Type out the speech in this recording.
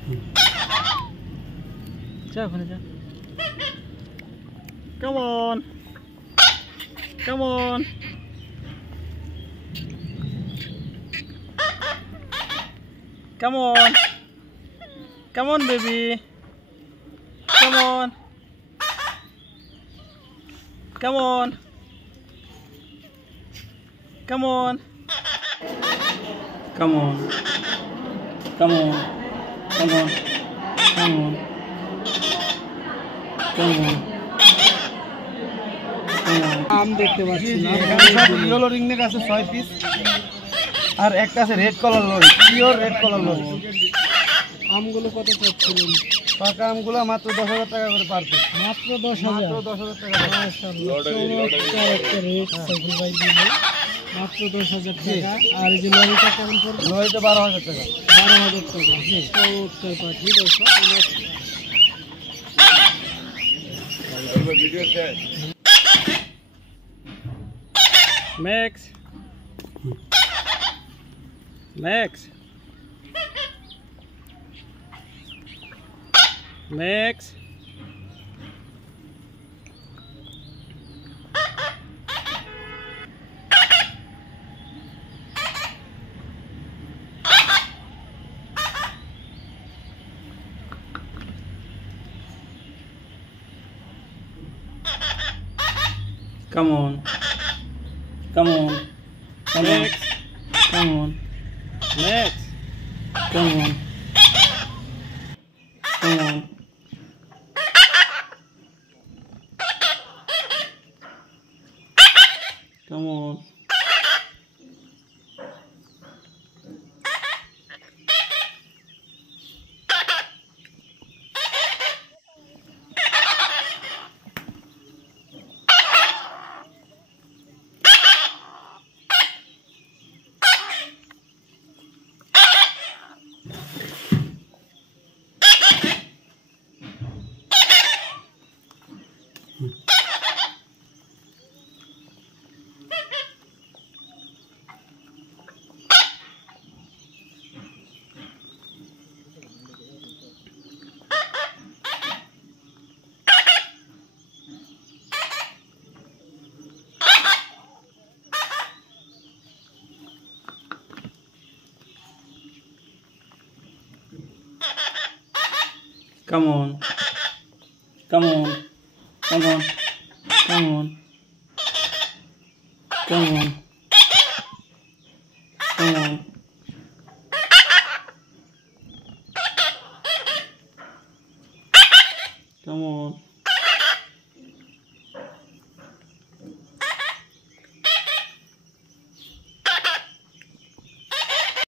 যা ওখানে যা। Come on. Come on. Come on. Come on, baby. Come on. Come on. Come on. Come on. Come on. Come on. Come on. Come on. আম দেখতে পাচ্ছি না, সব yellow ringneck আছে 6 piece, আর একটা আছে red colour lory, pure red colour lory. আমগুলো কত চাচ্ছিলেন? পাকা আমগুলো মাত্র 10,000 টাকা করে পার পিস। মাত্র 10,000? মাত্র 10,000 টাকা। মাশাআল্লাহ, চমৎকার একটা রেট সাইকেল ভাই দিলে, মাত্র 10,000 টাকা। আর এই যে লরিটা কেমন পড়বে? লরিটা 12,000 টাকা। 12,000 টাকা। চমৎকার পাখি দর্শক। Max. Max. Max. Come on. Come on. Max. Come on. Max. Come on. Come on. Come on. Come on. Come on. Come on. Come on. Come on. Come on. Come on.